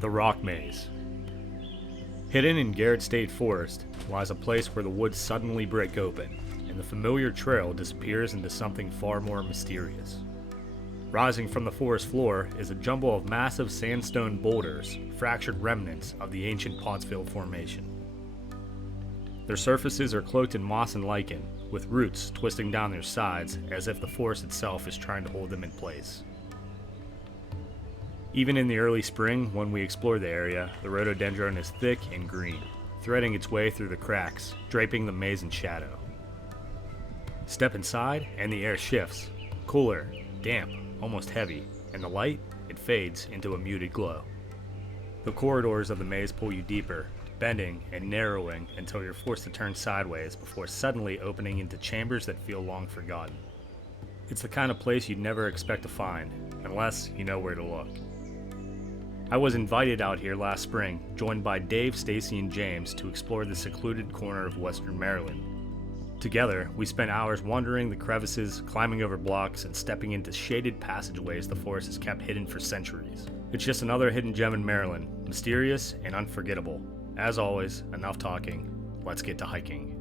The Rock Maze. Hidden in Garrett State Forest lies a place where the woods suddenly break open, and the familiar trail disappears into something far more mysterious. Rising from the forest floor is a jumble of massive sandstone boulders, fractured remnants of the ancient Pottsville Formation. Their surfaces are cloaked in moss and lichen, with roots twisting down their sides as if the forest itself is trying to hold them in place. Even in the early spring, when we explore the area, the rhododendron is thick and green, threading its way through the cracks, draping the maze in shadow. Step inside, and the air shifts, cooler, damp, almost heavy, and the light, it fades into a muted glow. The corridors of the maze pull you deeper, bending and narrowing until you're forced to turn sideways before suddenly opening into chambers that feel long forgotten. It's the kind of place you'd never expect to find, unless you know where to look. I was invited out here last spring, joined by Dave, Stacey, and James to explore the secluded corner of western Maryland. Together, we spent hours wandering the crevices, climbing over blocks, and stepping into shaded passageways the forest has kept hidden for centuries. It's just another hidden gem in Maryland, mysterious and unforgettable. As always, enough talking, let's get to hiking.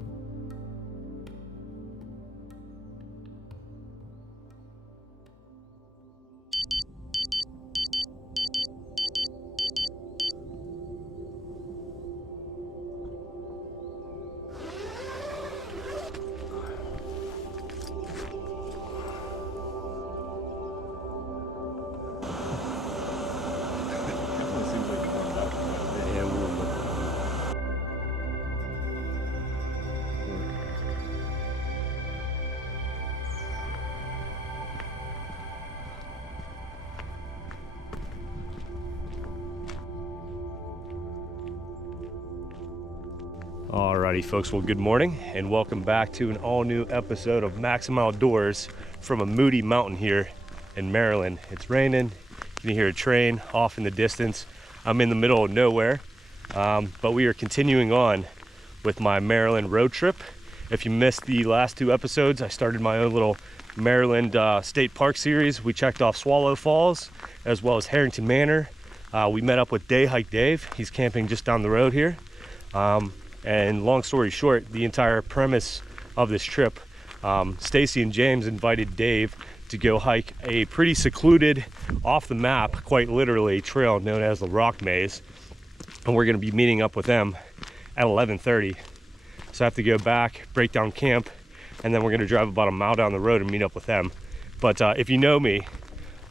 Alrighty folks, well good morning and welcome back to an all new episode of Maximum Outdoors from a moody mountain here in Maryland. It's raining, you can hear a train off in the distance. I'm in the middle of nowhere, but we are continuing on with my Maryland road trip. If you missed the last two episodes, I started my own little Maryland State Park series. We checked off Swallow Falls as well as Harrington Manor. We met up with Day Hike Dave. He's camping just down the road here. And long story short, the entire premise of this trip, Stacey and James invited Dave to go hike a pretty secluded, off the map, quite literally, trail known as the Rock Maze. And we're gonna be meeting up with them at 11:30. So I have to go back, break down camp, and then we're gonna drive about a mile down the road and meet up with them. But if you know me,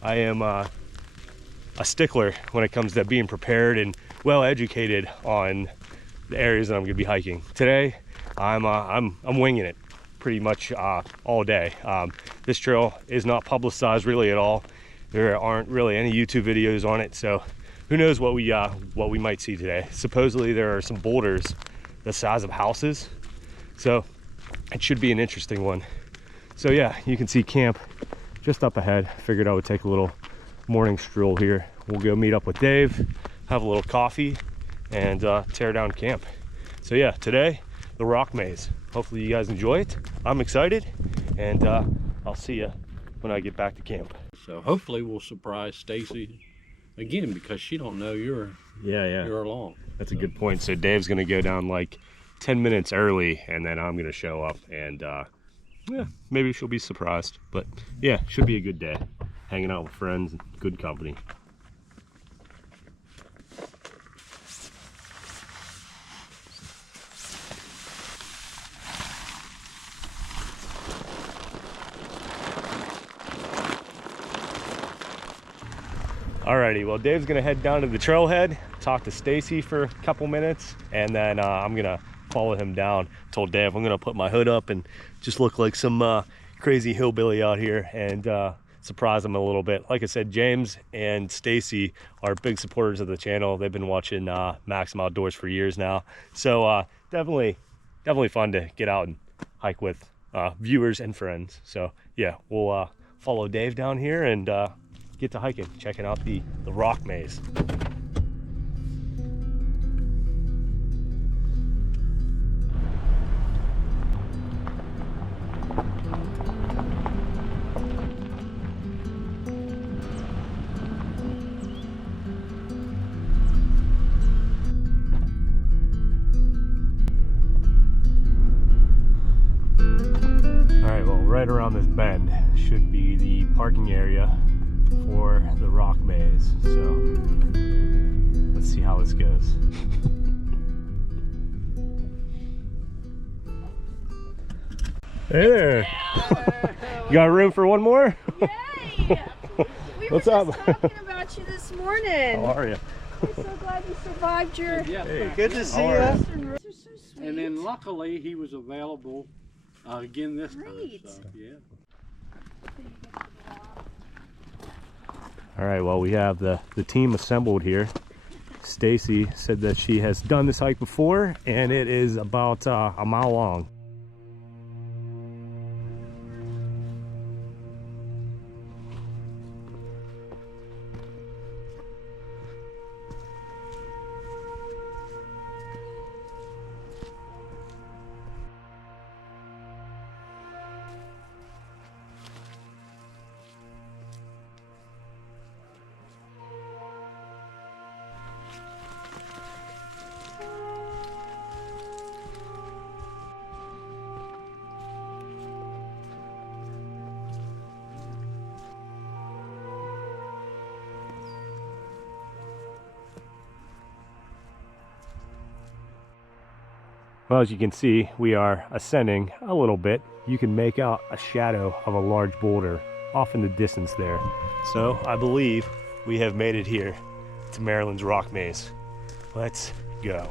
I am a stickler when it comes to being prepared and well educated on the areas that I'm gonna be hiking. Today, I'm winging it pretty much all day. This trail is not publicized really at all. There aren't really any YouTube videos on it, so who knows what we might see today. Supposedly there are some boulders the size of houses, so it should be an interesting one. So yeah, you can see camp just up ahead. Figured I would take a little morning stroll here. We'll go meet up with Dave, have a little coffee, and tear down camp. So yeah, today the Rock Maze. Hopefully you guys enjoy it. I'm excited, and I'll see you when I get back to camp. So hopefully we'll surprise Stacey again, because she don't know you're along. That's a good point. So Dave's gonna go down like 10 minutes early, and then I'm gonna show up, and yeah, maybe she'll be surprised. But yeah, should be a good day, hanging out with friends and good company. Alrighty, well Dave's gonna head down to the trailhead, talk to Stacey for a couple minutes, and then I'm gonna follow him down. Told Dave I'm gonna put my hood up and just look like some crazy hillbilly out here and surprise him a little bit. Like I said, James and Stacey are big supporters of the channel. They've been watching Maximum Outdoors for years now. So definitely fun to get out and hike with viewers and friends. So yeah, we'll follow Dave down here and get to hiking, checking out the Rock Maze. right around this bend should be the parking area for the rock maze. So let's see how this goes. Hey there. You got room for one more? Yay! What's we were up? just talking about you this morning. How are you? I'm so glad you survived your... Hey, Good to see you. They're so sweet. And then luckily he was available again this Great. time. So, yeah. All right, well, we have the team assembled here. Stacey said that she has done this hike before, and it is about a mile long. Well, as you can see, we are ascending a little bit. You can make out a shadow of a large boulder off in the distance there. So I believe we have made it here to Maryland's rock maze. Let's go.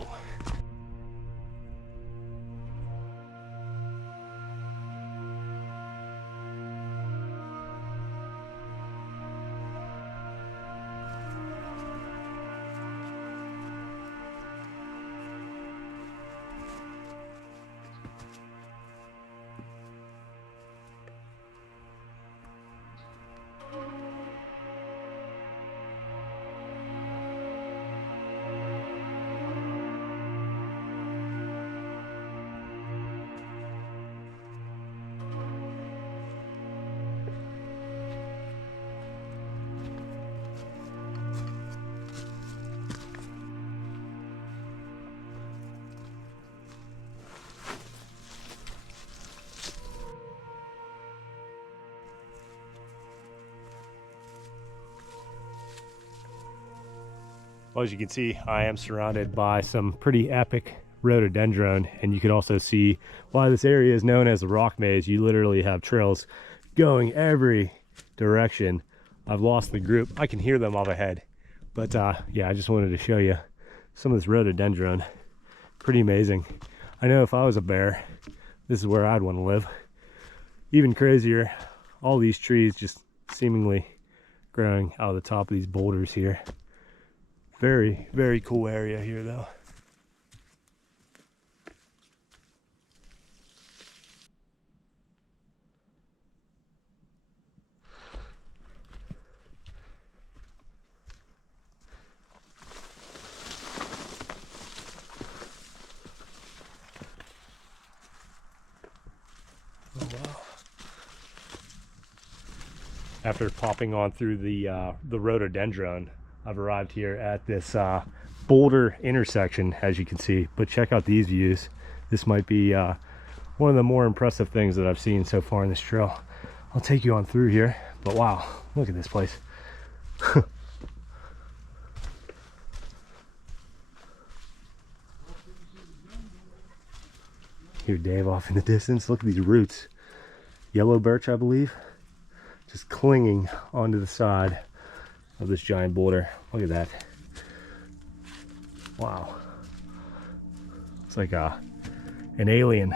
Well, as you can see, I am surrounded by some pretty epic rhododendron, and you can also see why this area is known as the rock maze. You literally have trails going every direction. I've lost the group. I can hear them all ahead, but yeah, I just wanted to show you some of this rhododendron. Pretty amazing. I know if I was a bear, this is where I'd want to live. Even crazier, all these trees just seemingly growing out of the top of these boulders here. Very, very cool area here though. Oh, wow. After popping on through the rhododendron, I've arrived here at this boulder intersection, as you can see. But check out these views. This might be one of the more impressive things that I've seen so far in this trail. I'll take you on through here, but wow, look at this place. Here, Dave, off in the distance. Look at these roots. Yellow birch, I believe, just clinging onto the side of this giant boulder. Look at that. Wow. It's like an alien.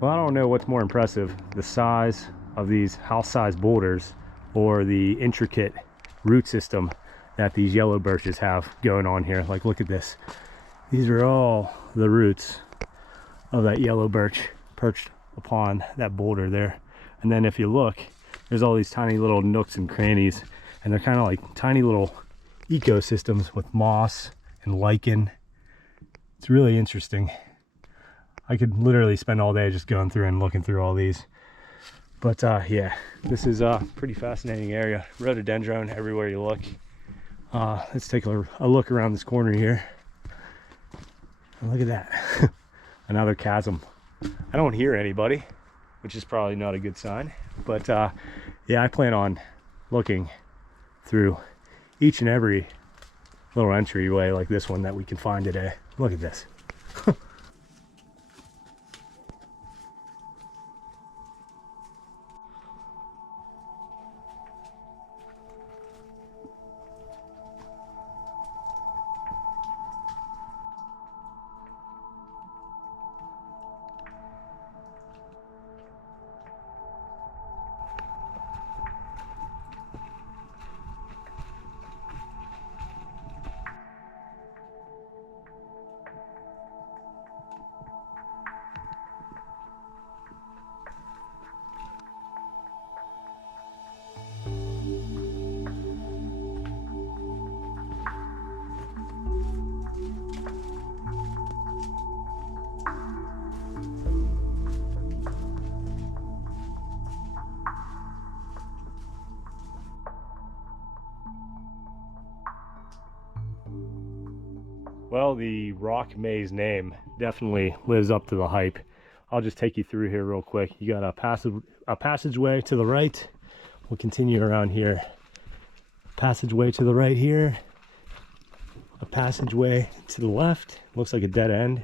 Well, I don't know what's more impressive, the size of these house-sized boulders or the intricate root system that these yellow birches have going on here. Like, look at this. These are all the roots of that yellow birch perched upon that boulder there. And then if you look, there's all these tiny little nooks and crannies, and they're kind of like tiny little ecosystems with moss and lichen. It's really interesting. I could literally spend all day just going through and looking through all these. But yeah, this is a pretty fascinating area. Rhododendron everywhere you look. Let's take a look around this corner here. And look at that. Another chasm. I don't hear anybody, which is probably not a good sign. But yeah, I plan on looking through each and every little entryway like this one that we can find today. Look at this. Well, the rock maze name definitely lives up to the hype. I'll just take you through here real quick. You got a passageway to the right. We'll continue around here. Passageway to the right here. A passageway to the left. Looks like a dead end.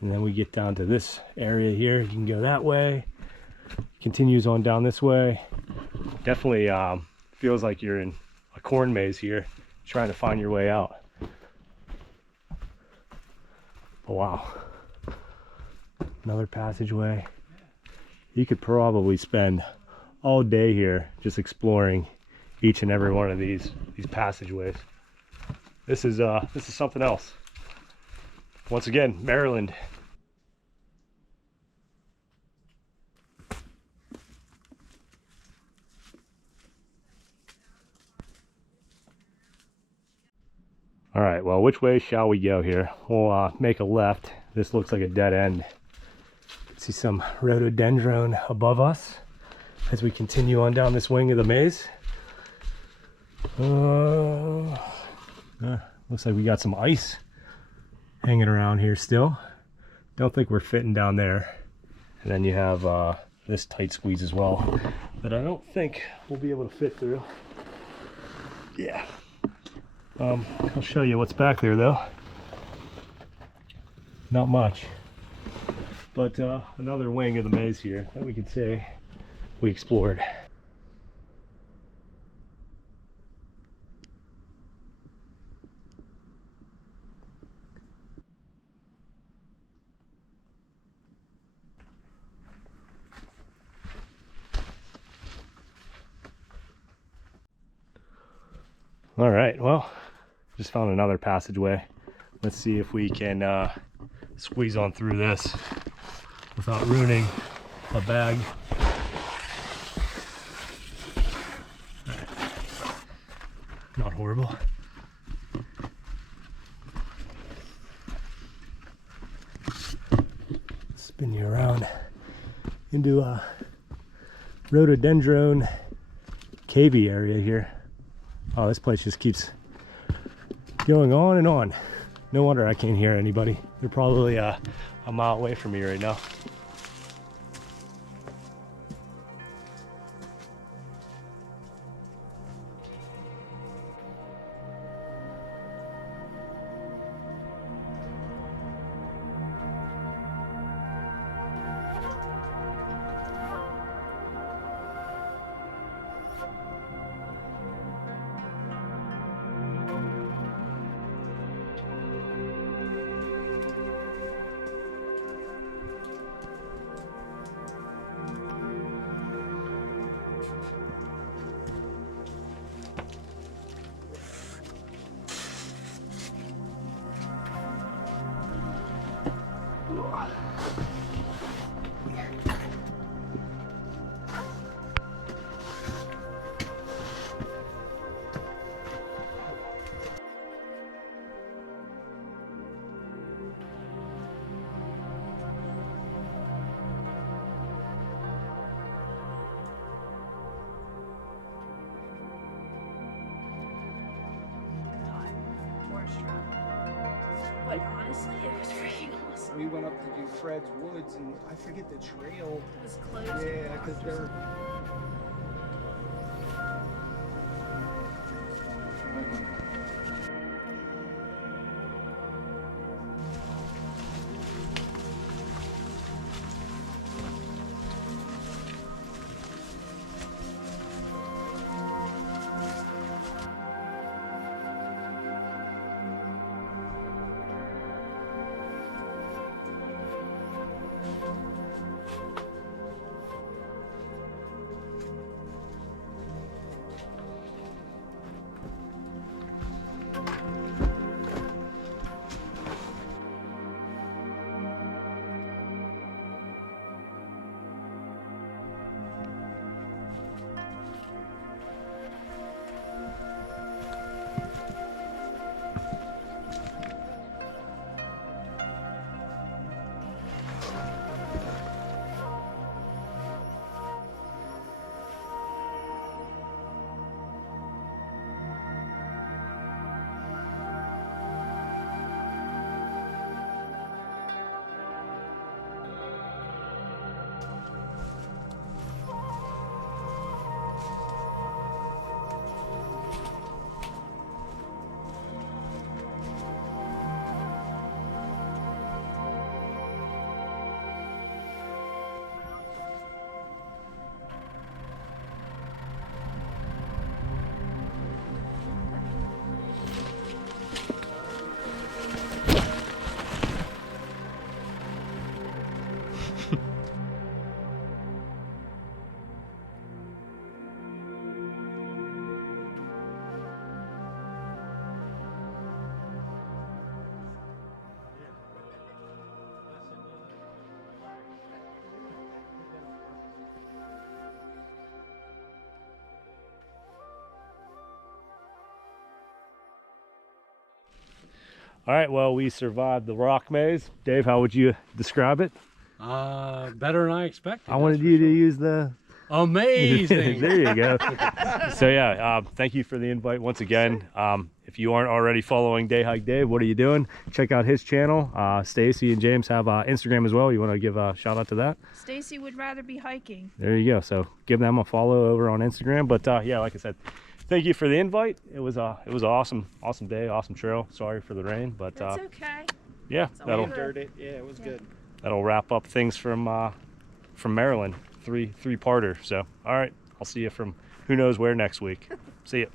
And then we get down to this area here. You can go that way. Continues on down this way. Definitely feels like you're in a corn maze here, trying to find your way out. Oh, wow. Another passageway. You could probably spend all day here just exploring each and every one of these passageways. This is something else. Once again, Maryland. All right, well, which way shall we go here? We'll make a left. This looks like a dead end. See some rhododendron above us as we continue on down this wing of the maze. Looks like we got some ice hanging around here still. Don't think we're fitting down there. And then you have this tight squeeze as well that I don't think we'll be able to fit through. Yeah. I'll show you what's back there though. Not much. But another wing of the maze here that we can say we explored. All right, well, just found another passageway. Let's see if we can squeeze on through this without ruining a bag. Not horrible. Spin you around into a rhododendron cavey area here. Oh, this place just keeps going on and on. No wonder I can't hear anybody. They're probably a mile away from me right now. But honestly, it was freaking awesome. We went up to do Fred's Woods, and I forget the trail. It was closed. Yeah, because they're. All right, well, we survived the rock maze. Dave, how would you describe it? Better than I expected. I wanted you to use the... Amazing. There you go. So yeah, thank you for the invite once again. If you aren't already following Day Hike Dave, what are you doing? Check out his channel. Stacey and James have Instagram as well. You want to give a shout out to that? Stacey would rather be hiking. There you go. So give them a follow over on Instagram. But yeah, like I said, thank you for the invite. It was awesome day, awesome trail. Sorry for the rain, but That's okay. yeah, It's all that'll good. Dirt it. Yeah, it was good. that'll wrap up things from Maryland. Three-parter. So all right, I'll see you from who knows where next week. See ya.